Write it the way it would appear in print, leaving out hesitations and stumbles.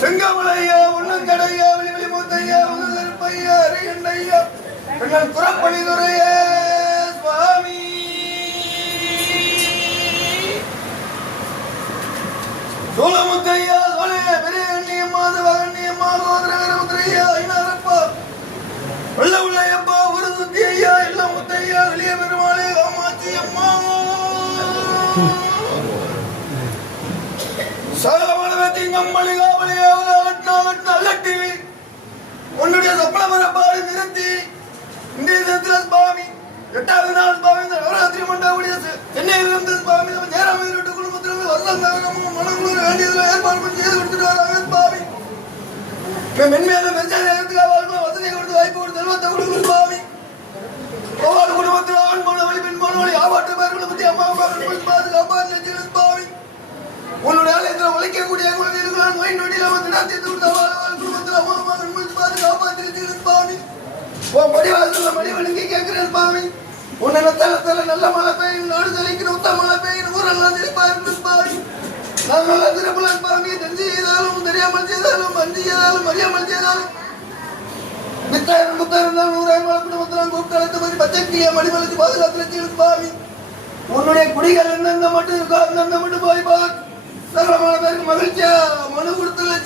செங்கமலையா உன்னங்கடையா வெளிவெளி மூத்தையா உதற்பையா அரியண்டையா எங்கள் புறப்பணி துறையே சுவாமி சோழமுத்தையா சோழைய பெரிய கண்ணியம்மா வகண்ணியம்மா கோதிர வீரமுத்திரையா ஐநாரப்பா வெள்ள உள்ளையப்பா ஒரு சுத்தி ஐயா இல்ல முத்தையா வெளிய பெருமாளே காமாட்சி அம்மா உன்னுடைய சப்பளமரப்பாடு நிறுத்தி இந்திய சுவாமி 8வது நாள் சுவாமி நவராத்திரி மண்டபுடைய சென்னையிலிருந்து சுவாமி நம்ம ஜெயராமன் குடும்பத்தில் வருஷம் மனக்குழு வேண்டியதுல ஏற்பாடு செய்து கொடுத்துட்டு வராங்க சுவாமி மென்மேலும் வெஞ்சாயத்துக்காக வசதியை கொடுத்து வாய்ப்பு கொடுத்து செல்வத்தை கொடுக்கணும் சுவாமி ஒவ்வொரு குடும்பத்தில் ஆண் போன வழி பெண் போன வழி ஆபாட்டு பேர்களை பற்றி அம்மா பாதுகாப்பாக சுவாமி உன்னுடைய ஆலயத்தில் உழைக்கக்கூடிய குழந்தைகளுக்கு நோய் நொடியில் அவன் திடாத்திட்டு குடும்பத்தில் அம்மா காப்பாற்றி சுவாமி உன் மடிவாசல மடிவனுக்கு கேட்கிறேன் சுவாமி உன்னை தளத்தில் நல்ல மழை பெய்யும் நாடு தெளிக்கணும் உத்த மழை பெய்யும் ஊரெல்லாம் தெளிப்பா இருக்கு சுவாமி நான் நல்லா திருப்பலாம் சுவாமி தெரிஞ்சு செய்தாலும் தெரியாமல் செய்தாலும் அஞ்சு செய்தாலும் அறியாமல் செய்தாலும் மித்தாயிரம் முத்தாயிரம் 100,000 குடும்பத்தில் கூப்பிட்டு அழைத்த மாதிரி பச்சைக்கிளியா மடிவளைச்சு பாதுகாத்து சுவாமி உன்னுடைய குடிகள் எந்தெந்த மட்டும் இருக்கோ அந்தந்த மட்டும் போய் பார்க்க சகலமான பேருக்கு மகிழ்ச்சியா மனு கொடுத்துல